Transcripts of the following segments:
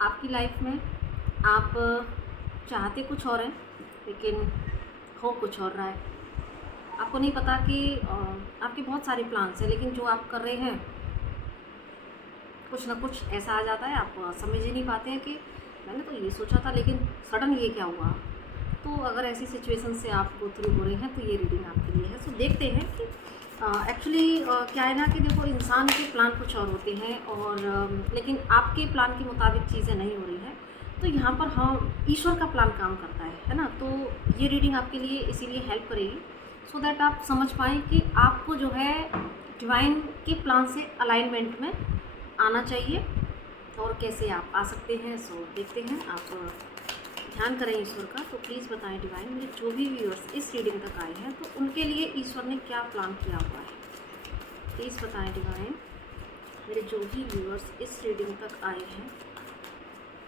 आपकी लाइफ में आप चाहते कुछ और हैं लेकिन हो कुछ और रहा है। आपको नहीं पता कि आपके बहुत सारे प्लान्स हैं लेकिन जो आप कर रहे हैं कुछ ना कुछ ऐसा आ जाता है, आप समझ ही नहीं पाते हैं कि मैंने तो ये सोचा था लेकिन सडन ये क्या हुआ। तो अगर ऐसी सिचुएशन से आप गो थ्रू हो रहे हैं तो ये रीडिंग आपके लिए है। सो देखते हैं कि एक्चुअली क्या है ना कि देखो, इंसान के प्लान कुछ और होते हैं और लेकिन आपके प्लान के मुताबिक चीज़ें नहीं हो रही हैं। तो यहाँ पर हम ईश्वर का प्लान काम करता है ना। तो ये रीडिंग आपके लिए इसीलिए हेल्प करेगी सो दैट आप समझ पाएँ कि आपको जो है डिवाइन के प्लान से अलाइनमेंट में आना चाहिए और कैसे आप आ सकते हैं। सो देखते हैं, आप ध्यान करें ईश्वर का। तो प्लीज़ बताएं डिवाइन, मेरे जो भी व्यूअर्स इस रीडिंग तक आए हैं तो उनके लिए ईश्वर ने क्या प्लान किया हुआ है। प्लीज़ बताएं डिवाइन, मेरे जो भी व्यूअर्स इस रीडिंग तक आए हैं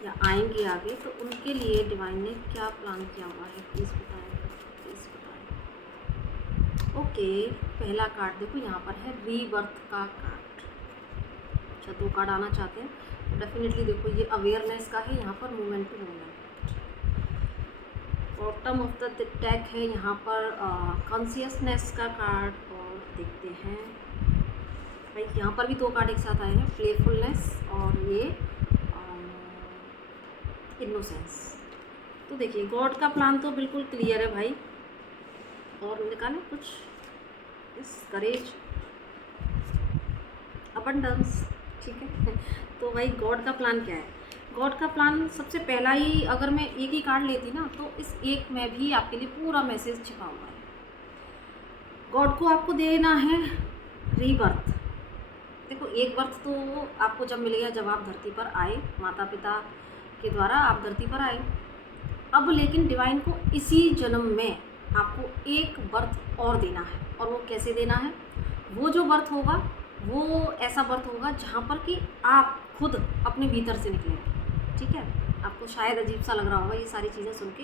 या आएंगे आगे तो उनके लिए डिवाइन ने क्या प्लान किया हुआ है। प्लीज़ बताएं, प्लीज़ बताएं। ओके, पहला कार्ड देखो यहाँ पर है रीबर्थ का कार्ड। अच्छा, 2 कार्ड आना चाहते हैं तो डेफिनेटली देखो ये अवेयरनेस का है, यहाँ पर movement to movement. Bottom of the deck है यहाँ पर कॉन्शियसनेस का कार्ड। और देखते हैं भाई, यहाँ पर भी 2 कार्ड एक साथ आए हैं, प्लेफुलनेस और ये इनोसेंस। तो देखिए गॉड का प्लान तो बिल्कुल क्लियर है भाई। और निकालें कुछ, इस करेज, अबंडेंस, ठीक है। तो भाई गॉड का प्लान क्या है? गॉड का प्लान सबसे पहला ही अगर मैं एक ही कार्ड लेती ना तो इस एक में भी आपके लिए पूरा मैसेज छिपा हुआ है। गॉड को आपको देना है रीबर्थ। देखो, एक बर्थ तो आपको जब मिलेगा जब आप धरती पर आए, माता पिता के द्वारा आप धरती पर आए। अब लेकिन डिवाइन को इसी जन्म में आपको एक बर्थ और देना है। और वो कैसे देना है? वो जो बर्थ होगा वो ऐसा बर्थ होगा जहाँ पर कि आप खुद अपने भीतर से निकलेंगे। ठीक है, आपको शायद अजीब सा लग रहा होगा ये सारी चीज़ें सुन के,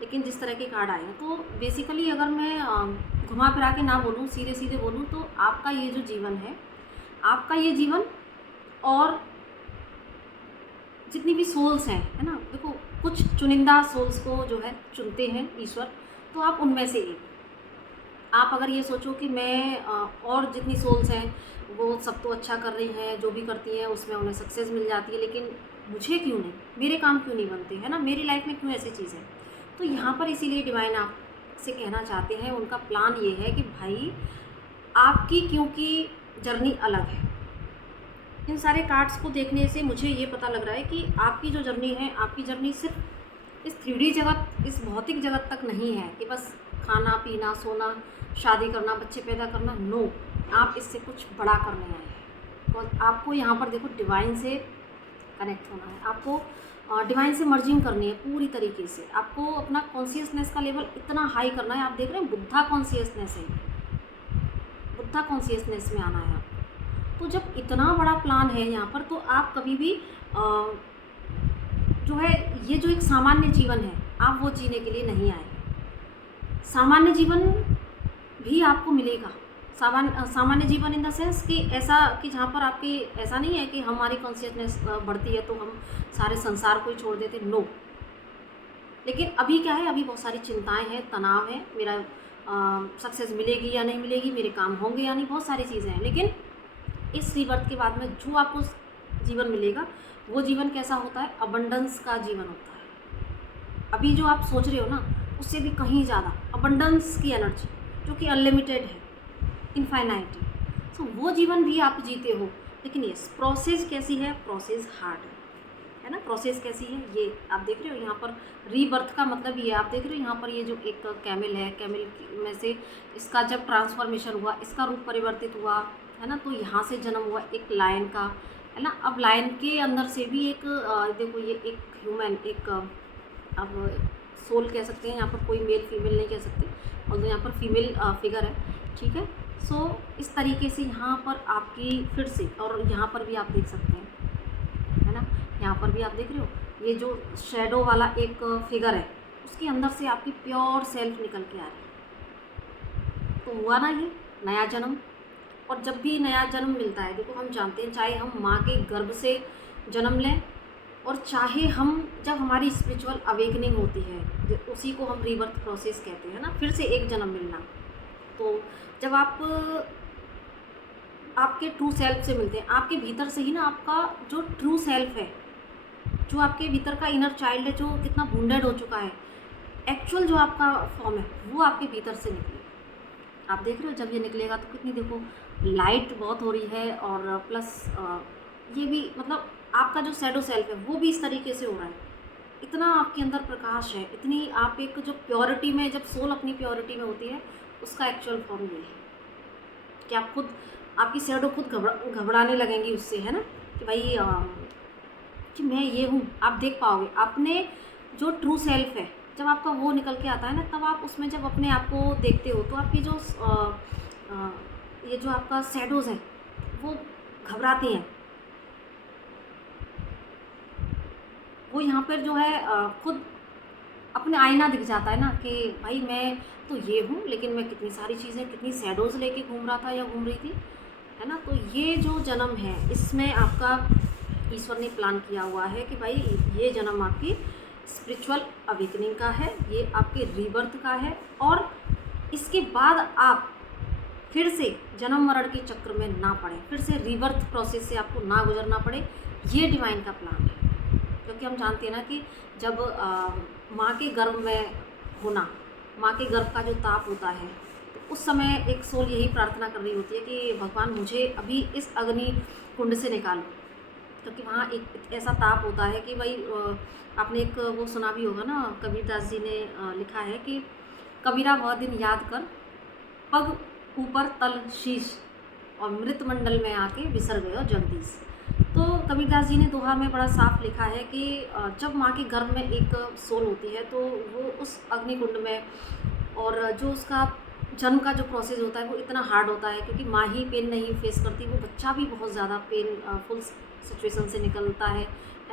लेकिन जिस तरह के कार्ड आए हैं तो बेसिकली अगर मैं घुमा फिरा के ना बोलूँ, सीधे सीधे बोलूँ तो आपका ये जो जीवन है, आपका ये जीवन और जितनी भी सोल्स हैं, है ना, देखो कुछ चुनिंदा सोल्स को जो है चुनते हैं ईश्वर, तो आप उनमें से एक। आप अगर ये सोचो कि मैं और जितनी सोल्स हैं वो सब तो अच्छा कर रही हैं, जो भी करती हैं उसमें उन्हें सक्सेस मिल जाती है, लेकिन मुझे क्यों नहीं, मेरे काम क्यों नहीं बनते, है ना, मेरी लाइफ में क्यों ऐसी चीज़ है। तो यहाँ पर इसीलिए डिवाइन आपसे कहना चाहते हैं, उनका प्लान ये है कि भाई आपकी क्योंकि जर्नी अलग है। इन सारे कार्ड्स को देखने से मुझे ये पता लग रहा है कि आपकी जो जर्नी है, आपकी जर्नी सिर्फ इस 3D जगत, इस भौतिक जगत तक नहीं है कि बस खाना पीना सोना शादी करना बच्चे पैदा करना। नो, आप इससे कुछ बड़ा करने आए हैं। और आपको यहाँ पर देखो डिवाइन से कनेक्ट होना है, आपको डिवाइन से मर्जिंग करनी है पूरी तरीके से। आपको अपना कॉन्शियसनेस का लेवल इतना हाई करना है। आप देख रहे हैं बुद्धा कॉन्शियसनेस है, बुद्धा कॉन्शियसनेस में आना है आपको। तो जब इतना बड़ा प्लान है यहाँ पर तो आप कभी भी जो है ये जो एक सामान्य जीवन है आप वो जीने के लिए नहीं आए। सामान्य जीवन भी आपको मिलेगा। सामान्य जीवन इन द सेंस कि ऐसा कि जहाँ पर आपकी ऐसा नहीं है कि हमारी कॉन्शियसनेस बढ़ती है तो हम सारे संसार को ही छोड़ देते। नो, लेकिन अभी क्या है, अभी बहुत सारी चिंताएं हैं, तनाव है, मेरा सक्सेस मिलेगी या नहीं मिलेगी, मेरे काम होंगे या नहीं, बहुत सारी चीज़ें हैं। लेकिन इस रीबर्थ के बाद में जो आपको जीवन मिलेगा वो जीवन कैसा होता है? अबंडेंस का जीवन होता है। अभी जो आप सोच रहे हो ना उससे भी कहीं ज़्यादा अबंडेंस की एनर्जी जो कि अनलिमिटेड है, इनफाइनाइटी। सो वो जीवन भी आप जीते हो। लेकिन यस, प्रोसेस कैसी है? प्रोसेस हार्ड है ना। प्रोसेस कैसी है ये आप देख रहे हो यहाँ पर। रीबर्थ का मतलब ये आप देख रहे हो यहाँ पर, ये जो एक कैमल है, कैमल में से इसका जब ट्रांसफॉर्मेशन हुआ, इसका रूप परिवर्तित हुआ, है ना, तो यहाँ से जन्म हुआ एक लायन का, है ना। अब लायन के अंदर से भी एक देखो ये एक ह्यूमन, एक अब सोल कह सकते हैं, यहाँ पर कोई मेल फीमेल नहीं कह सकते, और तो यहाँ पर फीमेल फिगर है, ठीक है। सो इस तरीके से यहाँ पर आपकी फिर से, और यहाँ पर भी आप देख सकते हैं, है ना, यहाँ पर भी आप देख रहे हो ये जो शैडो वाला एक फिगर है उसके अंदर से आपकी प्योर सेल्फ निकल के आ रही है। तो हुआ ना ये नया जन्म। और जब भी नया जन्म मिलता है, देखो हम जानते हैं चाहे हम माँ के गर्भ से जन्म लें और चाहे हम, जब हमारी स्पिरिचुअल अवेकनिंग होती है, उसी को हम रीबर्थ प्रोसेस कहते हैं ना, फिर से एक जन्म मिलना। तो जब आप आपके ट्रू सेल्फ से मिलते हैं, आपके भीतर से ही ना आपका जो ट्रू सेल्फ है, जो आपके भीतर का इनर चाइल्ड है, जो कितना वुंडेड हो चुका है, एक्चुअल जो आपका फॉर्म है वो आपके भीतर से निकलेगा। आप देख रहे हो जब ये निकलेगा तो कितनी, देखो लाइट बहुत हो रही है, और प्लस ये भी मतलब आपका जो शैडो सेल्फ है वो भी इस तरीके से हो रहा है। इतना आपके अंदर प्रकाश है, इतनी आप एक जो प्योरिटी में, जब सोल अपनी प्योरिटी में होती है, उसका एक्चुअल फॉर्म ये है कि आप खुद, आपकी शैडो खुद घबराने लगेंगी उससे, है ना, कि भाई कि मैं ये हूँ। आप देख पाओगे अपने जो ट्रू सेल्फ है, जब आपका वो निकल के आता है ना, तब आप उसमें जब अपने आप को देखते हो तो आपकी जो ये जो आपका शैडोज़ है वो घबराती हैं। वो यहाँ पर जो है खुद अपने आईना दिख जाता है ना कि भाई मैं तो ये हूँ, लेकिन मैं कितनी सारी चीज़ें, कितनी शैडोज़ लेके घूम रहा था या घूम रही थी, है ना। तो ये जो जन्म है, इसमें आपका ईश्वर ने प्लान किया हुआ है कि भाई ये जन्म आपकी स्पिरिचुअल अवेकनिंग का है, ये आपके रीबर्थ का है, और इसके बाद आप फिर से जन्म मरण के चक्र में ना पड़े, फिर से रीबर्थ प्रोसेस से आपको ना गुजरना पड़े। ये डिवाइन का प्लान है। क्योंकि हम जानते हैं ना कि जब माँ के गर्भ में होना, माँ के गर्भ का जो ताप होता है, तो उस समय एक सोल यही प्रार्थना कर रही होती है कि भगवान मुझे अभी इस अग्नि कुंड से निकालो। क्योंकि वहाँ एक ऐसा ताप होता है कि भाई आपने एक वो सुना भी होगा ना, कबीरदास जी ने लिखा है कि कबीरा वह दिन याद कर, पग ऊपर तल शीश, और मृत मंडल में आके बिसर गए हो जगदीश। तो कबीरदास जी ने दोहा में बड़ा साफ लिखा है कि जब माँ के गर्भ में एक सोल होती है तो वो उस अग्निकुंड में, और जो उसका जन्म का जो प्रोसेस होता है वो इतना हार्ड होता है, क्योंकि माँ ही पेन नहीं फेस करती, वो बच्चा भी बहुत ज़्यादा पेन फुल सिचुएशन से निकलता है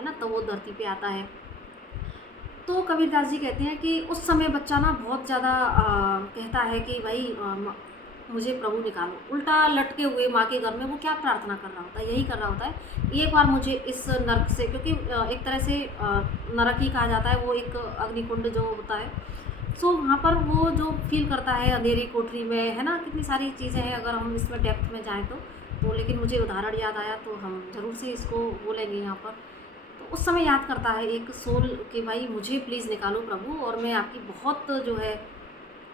ना, तो वो धरती पे आता है। तो कबीरदास जी कहते हैं कि उस समय बच्चा ना बहुत ज़्यादा कहता है कि भाई मुझे प्रभु निकालो। उल्टा लटके हुए माँ के घर में वो क्या प्रार्थना कर रहा होता है, यही कर रहा होता है, एक बार मुझे इस नरक से, क्योंकि एक तरह से नरक ही कहा जाता है वो एक अग्निकुंड जो होता है। सो वहाँ पर वो जो फील करता है अंधेरी कोठरी में, है ना, कितनी सारी चीज़ें हैं, अगर हम इसमें डेप्थ में जाएँ तो लेकिन मुझे उदाहरण याद आया तो हम ज़रूर से इसको बोलेंगे यहाँ पर। तो उस समय याद करता है एक सोल कि भाई मुझे प्लीज़ निकालो प्रभु, और मैं आपकी बहुत जो है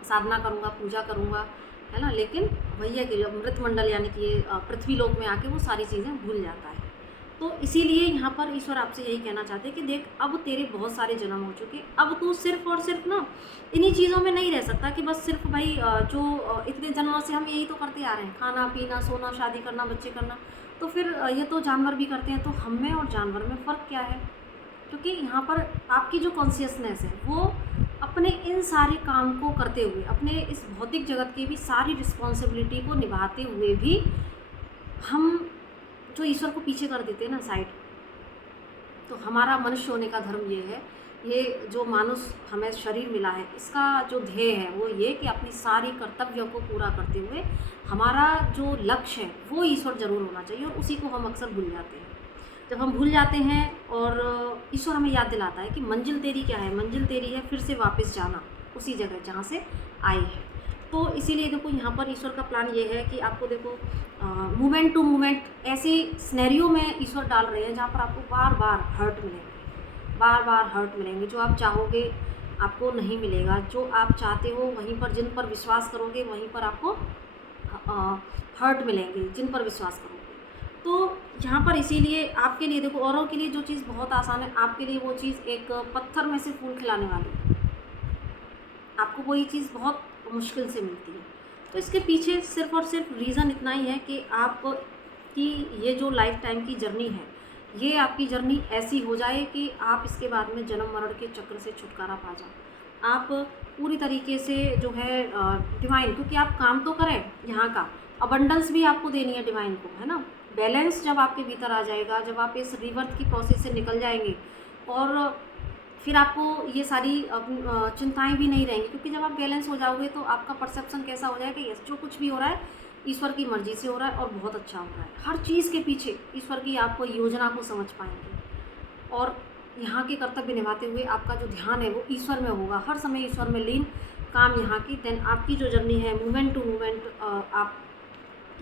साधना करूँगा, पूजा करूँगा, है ना, लेकिन भैया के अमृत मंडल यानी कि पृथ्वी लोक में आके वो सारी चीज़ें भूल जाता है। तो इसीलिए यहाँ पर ईश्वर आपसे यही कहना चाहते हैं कि देख, अब तेरे बहुत सारे जन्म हो चुके, अब तू सिर्फ और सिर्फ ना इन्हीं चीज़ों में नहीं रह सकता कि बस सिर्फ भाई जो इतने जन्मों से हम यही तो करते आ रहे हैं, खाना पीना, सोना, शादी करना, बच्चे करना, तो फिर ये तो जानवर भी करते हैं, तो हम में और जानवर में फ़र्क क्या है? क्योंकि यहाँ पर आपकी जो कॉन्शियसनेस है वो अपने इन सारे काम को करते हुए, अपने इस भौतिक जगत की भी सारी रिस्पॉन्सिबिलिटी को निभाते हुए भी हम जो ईश्वर को पीछे कर देते हैं ना साइड, तो हमारा मनुष्य होने का धर्म ये है, ये जो मानुष हमें शरीर मिला है, इसका जो ध्येय है वो ये कि अपनी सारी कर्तव्यों को पूरा करते हुए हमारा जो लक्ष्य है वो ईश्वर ज़रूर होना चाहिए, और उसी को हम अक्सर भूल जाते हैं। जब हम भूल जाते हैं और ईश्वर हमें याद दिलाता है कि मंजिल तेरी क्या है, मंजिल तेरी है फिर से वापस जाना उसी जगह जहाँ से आए हैं। तो इसीलिए देखो यहाँ पर ईश्वर का प्लान ये है कि आपको देखो मोमेंट टू मोमेंट ऐसे स्नैरियो में ईश्वर डाल रहे हैं जहाँ पर आपको बार बार हर्ट मिलेंगे, बार बार हर्ट मिलेंगे। जो आप चाहोगे आपको नहीं मिलेगा, जो आप चाहते हो वहीं पर, जिन पर विश्वास करोगे वहीं पर आपको हर्ट मिलेंगे, जिन पर विश्वास करोगे। तो यहाँ पर इसीलिए आपके लिए देखो, औरों के लिए जो चीज़ बहुत आसान है, आपके लिए वो चीज़ एक पत्थर में से फूल खिलाने वाली है, आपको वही चीज़ बहुत मुश्किल से मिलती है। तो इसके पीछे सिर्फ़ और सिर्फ रीज़न इतना ही है कि आप की ये जो लाइफ टाइम की जर्नी है, ये आपकी जर्नी ऐसी हो जाए कि आप इसके बाद में जन्म मरण के चक्र से छुटकारा पा जाओ। आप पूरी तरीके से जो है डिवाइन, क्योंकि आप काम तो करें, यहाँ का अबंडेंस भी आपको देनी है डिवाइन को, है ना। बैलेंस जब आपके भीतर आ जाएगा, जब आप इस रिवर्थ की प्रोसेस से निकल जाएंगे, और फिर आपको ये सारी चिंताएं भी नहीं रहेंगी, क्योंकि जब आप बैलेंस हो जाओगे तो आपका परसेप्शन कैसा हो जाएगा, यस जो कुछ भी हो रहा है ईश्वर की मर्ज़ी से हो रहा है और बहुत अच्छा हो रहा है। हर चीज़ के पीछे ईश्वर की आपको योजना को समझ पाएंगे, और यहाँ के कर्तव्य निभाते हुए आपका जो ध्यान है वो ईश्वर में होगा, हर समय ईश्वर में लीन काम यहाँ की, देन आपकी जो जर्नी है मूवमेंट टू मूवमेंट आप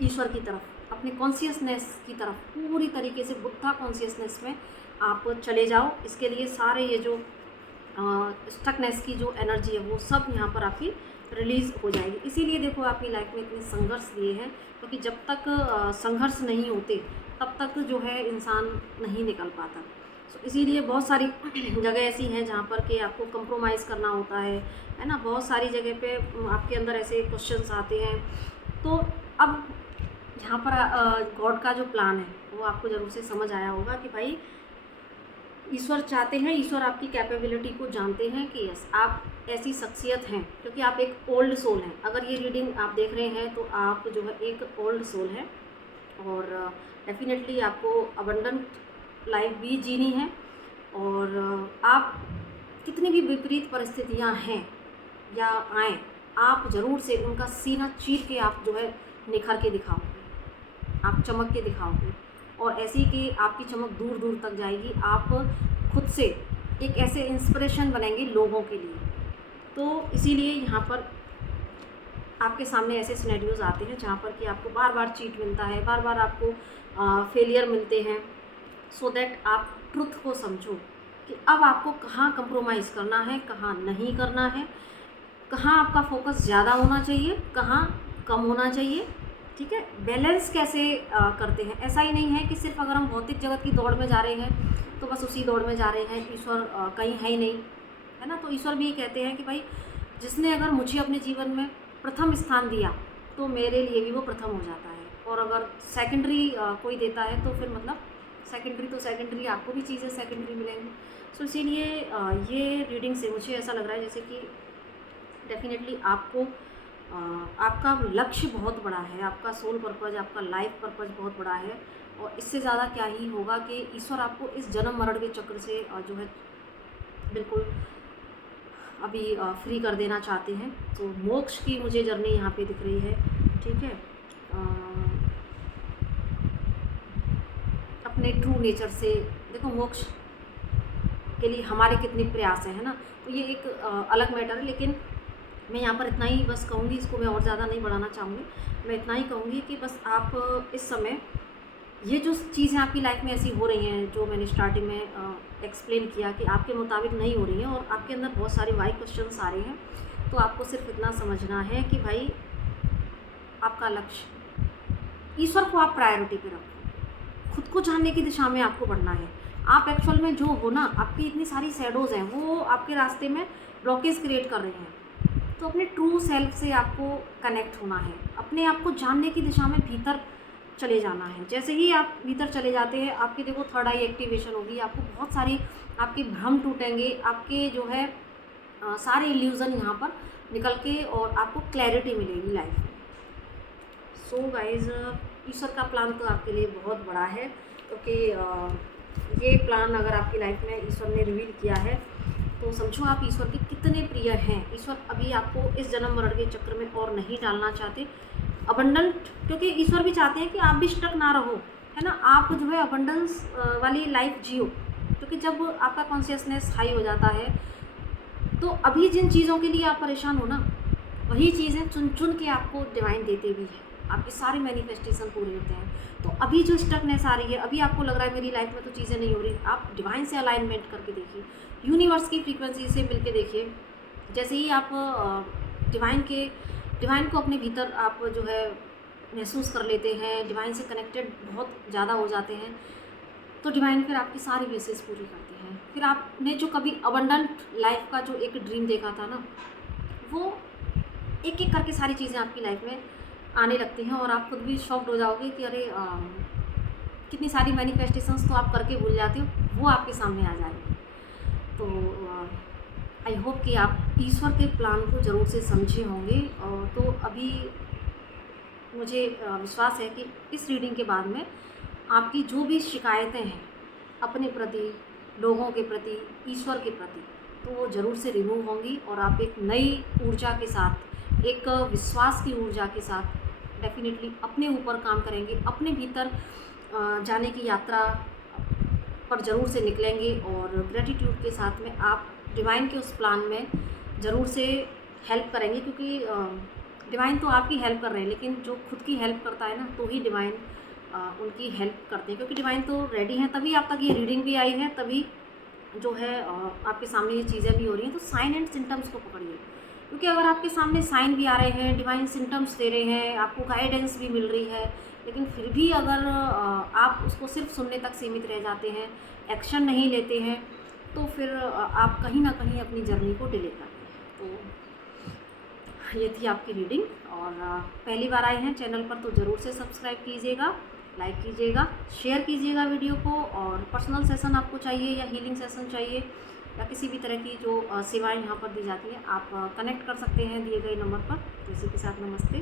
ईश्वर की तरफ, अपने कॉन्शियसनेस की तरफ पूरी तरीके से बुद्धा कॉन्शियसनेस में आप चले जाओ। इसके लिए सारे ये जो स्टकनेस की जो एनर्जी है वो सब यहाँ पर आपकी रिलीज़ हो जाएगी। इसीलिए देखो आपकी लाइफ में इतने संघर्ष दिए हैं, क्योंकि जब तक संघर्ष नहीं होते तब तक जो है इंसान नहीं निकल पाता। सो इसीलिए बहुत सारी जगह ऐसी हैं जहाँ पर कि आपको कंप्रोमाइज़ करना होता है ना। बहुत सारी जगह पे आपके अंदर ऐसे क्वेश्चंस आते हैं। तो अब यहाँ पर गॉड का जो प्लान है वो आपको ज़रूर से समझ आया होगा कि भाई ईश्वर चाहते हैं, ईश्वर आपकी कैपेबिलिटी को जानते हैं कि यस आप ऐसी शख्सियत हैं, क्योंकि आप एक ओल्ड सोल हैं। अगर ये रीडिंग आप देख रहे हैं तो आप जो है एक ओल्ड सोल है और डेफिनेटली आपको अबंडेंट लाइफ भी जीनी है। और आप कितनी भी विपरीत परिस्थितियां हैं या आएँ, आप ज़रूर से उनका सीना चीर के आप जो है निखर के दिखाओगे, आप चमक के दिखाओगे, और ऐसी कि आपकी चमक दूर दूर तक जाएगी। आप खुद से एक ऐसे इंस्पिरेशन बनेंगे लोगों के लिए। तो इसीलिए यहाँ पर आपके सामने ऐसे सिनेरियोज़ आते हैं जहाँ पर कि आपको बार बार चीट मिलता है, बार बार आपको फेलियर मिलते हैं, सो दैट आप ट्रुथ को समझो कि अब आपको कहाँ कंप्रोमाइज़ करना है, कहाँ नहीं करना है, कहाँ आपका फोकस ज़्यादा होना चाहिए, कहाँ कम होना चाहिए। ठीक है, बैलेंस कैसे करते हैं। ऐसा ही नहीं है कि सिर्फ अगर हम भौतिक जगत की दौड़ में जा रहे हैं तो बस उसी दौड़ में जा रहे हैं, ईश्वर कहीं है ही नहीं, है ना। तो ईश्वर भी कहते हैं कि भाई जिसने अगर मुझे अपने जीवन में प्रथम स्थान दिया तो मेरे लिए भी वो प्रथम हो जाता है, और अगर सेकेंडरी कोई देता है तो फिर मतलब सेकेंडरी तो सेकेंडरी, आपको भी चीज़ें सेकेंडरी मिलेंगी। सो इसीलिए ये रीडिंग से मुझे ऐसा लग रहा है जैसे कि डेफिनेटली आपको आपका लक्ष्य बहुत बड़ा है, आपका सोल पर्पज़, आपका लाइफ पर्पज़ बहुत बड़ा है, और इससे ज़्यादा क्या ही होगा कि ईश्वर आपको इस जन्म मरण के चक्र से जो है बिल्कुल अभी फ्री कर देना चाहते हैं। तो मोक्ष की मुझे जर्नी यहाँ पे दिख रही है। ठीक है, अपने ट्रू नेचर से देखो, मोक्ष के लिए हमारे कितने प्रयास हैं, है ना। तो ये एक अलग मैटर है, लेकिन मैं यहाँ पर इतना ही बस कहूँगी, इसको मैं और ज़्यादा नहीं बढ़ाना चाहूँगी। मैं इतना ही कहूँगी कि बस आप इस समय ये जो चीज़ें आपकी लाइफ में ऐसी हो रही हैं जो मैंने स्टार्टिंग में एक्सप्लेन किया कि आपके मुताबिक नहीं हो रही हैं और आपके अंदर बहुत सारे वाई क्वेश्चंस आ रहे हैं, तो आपको सिर्फ इतना समझना है कि भाई आपका लक्ष्य, ईश्वर को आप प्रायोरिटी पे रखो, खुद को जानने की दिशा में आपको बढ़ना है। आप एक्चुअल में जो हो ना, आपकी इतनी सारी शैडोज़ हैं वो आपके रास्ते में ब्लॉकेज क्रिएट कर रहे हैं। तो अपने ट्रू सेल्फ से आपको कनेक्ट होना है, अपने आप को जानने की दिशा में भीतर चले जाना है। जैसे ही आप भीतर चले जाते हैं, आपकी देखो थर्ड आई एक्टिवेशन होगी, आपको बहुत सारी आपके भ्रम टूटेंगे, आपके जो है सारे इल्यूज़न यहाँ पर निकल के और आपको क्लैरिटी मिलेगी लाइफ में। सो गाइज, ईश्वर का प्लान तो आपके लिए बहुत बड़ा है, क्योंकि ये प्लान अगर आपकी लाइफ में ईश्वर ने रिवील किया है तो समझो आप ईश्वर के कितने प्रिय हैं। ईश्वर अभी आपको इस जन्म मरण के चक्र में और नहीं डालना चाहते, अबंडेंट, क्योंकि ईश्वर भी चाहते हैं कि आप भी स्टक ना रहो, है ना। आप जो है अबंडेंस वाली लाइफ जियो, क्योंकि जब आपका कॉन्शियसनेस हाई हो जाता है तो अभी जिन चीज़ों के लिए आप परेशान हो ना, वही चीज़ें चुन चुन के आपको डिवाइन देते भी हैं, आपके सारे मैनिफेस्टेशन पूरे होते हैं। तो अभी जो स्टकनेस आ रही है, अभी आपको लग रहा है मेरी लाइफ में तो चीज़ें नहीं हो रही, आप डिवाइन से अलाइनमेंट करके देखिए, यूनिवर्स की फ्रीक्वेंसी से मिल के देखिए। जैसे ही आप डिवाइन को अपने भीतर आप जो है महसूस कर लेते हैं, डिवाइन से कनेक्टेड बहुत ज़्यादा हो जाते हैं, तो डिवाइन फिर आपकी सारी विशेष पूरी करते हैं। फिर आपने जो कभी अबंडेंट लाइफ का जो एक ड्रीम देखा था ना, वो एक एक करके सारी चीज़ें आपकी लाइफ में आने लगती हैं और आप खुद भी शॉक्ड हो जाओगे कि अरे कितनी सारी मैनिफेस्टेशंस तो आप करके भूल जाते हो, वो आपके सामने आ जाएगी। तो आई होप कि आप ईश्वर के प्लान को ज़रूर से समझे होंगे। और तो अभी मुझे विश्वास है कि इस रीडिंग के बाद में आपकी जो भी शिकायतें हैं अपने प्रति, लोगों के प्रति, ईश्वर के प्रति, तो वो ज़रूर से रिमूव होंगी और आप एक नई ऊर्जा के साथ, एक विश्वास की ऊर्जा के साथ डेफिनेटली अपने ऊपर काम करेंगे, अपने भीतर जाने की यात्रा पर ज़रूर से निकलेंगे और ग्रेटिट्यूड के साथ में आप डिवाइन के उस प्लान में ज़रूर से हेल्प करेंगे, क्योंकि डिवाइन तो आपकी हेल्प कर रहे हैं, लेकिन जो खुद की हेल्प करता है ना तो ही डिवाइन उनकी हेल्प करते हैं, क्योंकि डिवाइन तो रेडी हैं, तभी आप तक ये रीडिंग भी आई है, तभी जो है आपके सामने ये चीज़ें भी हो रही हैं। तो साइन एंड सिम्टम्स को पकड़िए, क्योंकि अगर आपके सामने साइन भी आ रहे हैं, डिवाइन सिम्टम्स दे रहे हैं, आपको गाइडेंस भी मिल रही है, लेकिन फिर भी अगर आप उसको सिर्फ सुनने तक सीमित रह जाते हैं, एक्शन नहीं लेते हैं, तो फिर आप कहीं ना कहीं अपनी जर्नी को डिले करते हैं। तो ये थी आपकी रीडिंग, और पहली बार आए हैं चैनल पर तो ज़रूर से सब्सक्राइब कीजिएगा, लाइक कीजिएगा, शेयर कीजिएगा वीडियो को। और पर्सनल सेशन आपको चाहिए या हीलिंग सेशन चाहिए या किसी भी तरह की जो सेवाएं यहाँ पर दी जाती हैं, आप कनेक्ट कर सकते हैं दिए गए नंबर पर। तो इसी के साथ नमस्ते।